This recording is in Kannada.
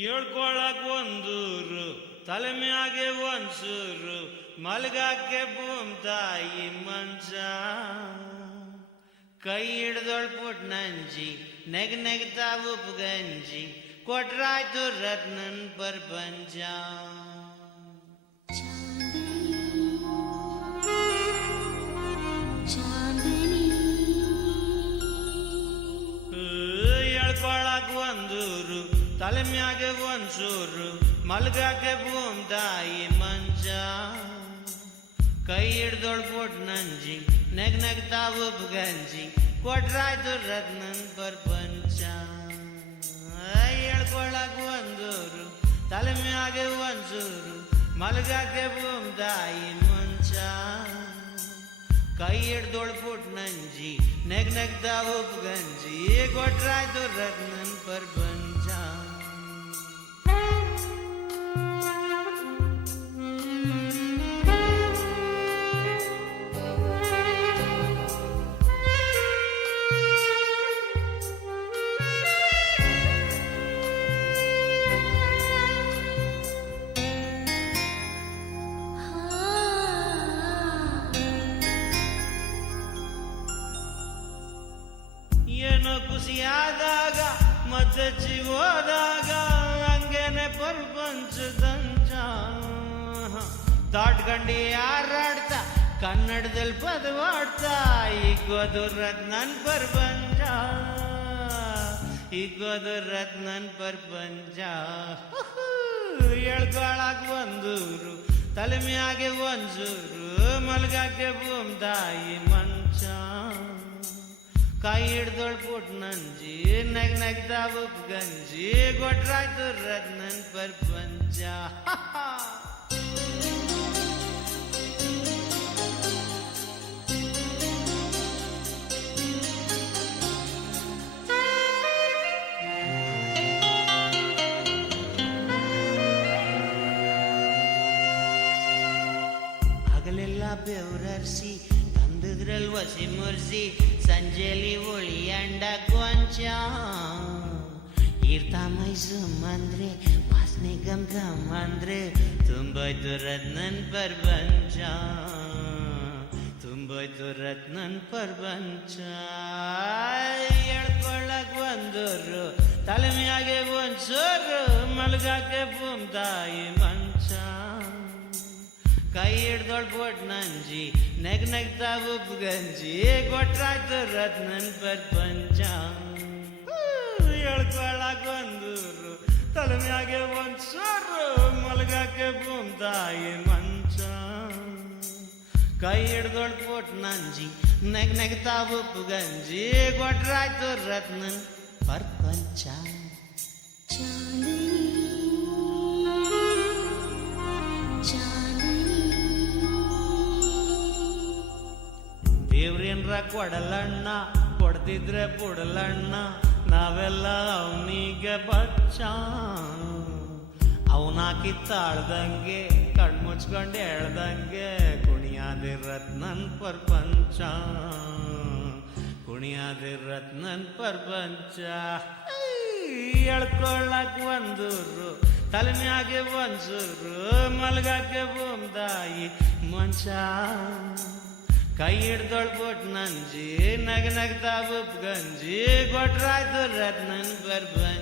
ಹೇಳ್ಕೊಳಕ್ ಒಂದೂರು ತಲೆ ಮ್ಯಾಗೆ ಒಂದ್ಸೂರು ಮಲ್ಗಾಕೆ ಭೂಮ್ ತಾಯಿ ಮಂಚ ಕೈ ಹಿಡ್ದೊಳ್ ಪುಟ್ ನಂಜಿ ನೆಗ್ತಾ ಉಪ್ಪು ಗಂಜಿ ಕೊಟ್ರಾಯ್ತು ರತ್ನನ್ ಪ್ರಪಂಚ. ಹೇಳ್ಕೊಳಕ್ ಒಂದೂರು ತಲೆ ಮ್ಯಾಗೆ ಒಂದ್ಸೂರು ಮಲ್ಗಾಕೆ ಭೂಮ್ ತಾಯಿ ಮಂಚ ಕೈ ಹಿಡ್ದೊಳ್ ಪುಟ್ ನಂಜಿ ನೆಗ್ತಾ ಉಪ್ಪು ಗಂಜಿ ಕೊಟ್ರಾಯ್ತು ರತ್ನನ್ ಪ್ರಪಂಚ. ಹೇಳ್ಕೊಳಕ್ ಒಂದೂರು ತಲೆ ಮ್ಯಾಗೆ ಒಂದ್ಸೂರು ಮಲ್ಗಾಕೆ ಭೂಮ್ ತಾಯಿ ಮಂಚ ಕೈ ಹಿಡ್ದೊಳ್ ಪುಟ್ ನಂಜಿ ನೆಗ್ತಾ ಉಪ್ಪು ಗಂಜಿ ಕೊಟ್ರಾಯ್ತು ರತ್ನನ್ ಪ್ರಪಂಚ. ಏನೋ ಖುಷಿಯಾದಾಗ ಮತ್ತಚ್ಚಿ ಹೋದಾಗ ಹಂಗೇನೆ ಪ್ರಪಂಚದಂಚ ತಾಟ್ಕಂಡಿ ಹಾರಾಡ್ತಾ ಕನ್ನಡದಲ್ಲಿ ಪದವಾಡ್ತಾ ಈಗೋದು ರತ್ನನ್ ಪ್ರಪಂಚ ಈಗೋದು ರತ್ನನ್ ಪ್ರಪಂಚ. ಹೇಳ್ಕೊಳಕ್ ಒಂದೂರು ತಲೆ ಮ್ಯಾಗೆ ಒಂದ್ಸೂರು ಮಲ್ಗಾಕೆ ಭೂಮ್ ತಾಯಿ ಮಂಚ ಕೈ ಹಿಡ್ದೊಳ್ ಪುಟ್ ನಂಜಿ ನೆಗ್ತಾ ಉಪ್ಪು ಗಂಜಿ ಕೊಟ್ರಾಯ್ತು ರತ್ನನ್ ಪ್ರಪಂಚ. ಹಗಲೆಲ್ಲ ಬೆವರರ್ಸಿ ತಂದಿದ್ರಲ್ಲಿ ವಸಿ ಮುರ್ಸಿ ಸಂಜೆಲಿ ಒಳಿ ಅಂಡ ಕೊಂಚ ಇರ್ತಾ ಮೈಸೂಮಂದ್ರೆ ವಾಸನೆ ಗಮ್ ಗಮ್ ಅಂದ್ರೆ ತುಂಬೋಯ್ತು ರತ್ನನ್ ಪ್ರಪಂಚ ತುಂಬೋಯ್ತು ರತ್ನನ್ ಪ್ರಪಂಚ. ಹೇಳ್ಕೊಳಕ್ ಒಂದೂರು ತಲೆ ಮ್ಯಾಗೆ ಒಂದ್ಸೂರು ಮಲ್ಗಾಕೆ ಭೂಮ್ ತಾಯಿ ಮಂಚ ಕೈ ಹಿಡ್ದೊಳ್ ಪುಟ್ ನಂಜಿ ನೆಗ್ತಾ ಉಪ್ಪು ಗಂಜಿ ಕೊಟ್ರಾಯ್ತು ರತ್ನನ್ ಪ್ರಪಂಚ. ಹೇಳ್ಕೊಳಕ್ ಒಂದೂರು ತಲೆ ಮ್ಯಾಗೆ ಒಂದ್ಸೂರು ಮಲ್ಗಾಕೆ ಭೂಮ್ ತಾಯಿ ಮಂಚ ಕೈ ಹಿಡ್ದೊಳ್ ಪುಟ್ ನಂಜಿ ನೆಗ್ತಾ ಉಪ್ಪು ಗಂಜಿ ಕೊಟ್ರಾಯ್ತು ರತ್ನನ್ ಪ್ರಪಂಚ. ದೇವ್ರೇನ್ರ ಕೊಡಲಣ್ಣ ಕೊಡ್ತಿದ್ರೆ ಪುಡಲಣ್ಣ ನಾವೆಲ್ಲ ಅವನಿಗೆ ಬಚ್ಚ ಅವನಾಕಿತ್ತಾಳ್ದಂಗೆ ಕಣ್ಮುಚ್ಕೊಂಡು ಹೇಳ್ದಂಗೆ ಕುಣಿಯಾದೆ ರತ್ನನ್ ಪ್ರಪಂಚ ಕುಣಿಯಾದೆ ರತ್ನನ್ ಪ್ರಪಂಚ. ಹೇಳ್ಕೊಳಕ್ ಒಂದೂರು ತಲೆ ಮ್ಯಾಗೆ ಒಂದ್ಸೂರು ಮಲ್ಗಾಕೆ ಭೂಮ್ ತಾಯಿ ಮಂಚ ಕೈ ಹಿಡ್ದೊಳ್ ಪುಟ್ ನಂಜಿ ನೆಗ್ತಾ ಉಪ್ಪು ಗಂಜಿ ಕೊಟ್ರಾಯ್ತು ರತ್ನನ್ ಪ್ರಪಂಚ.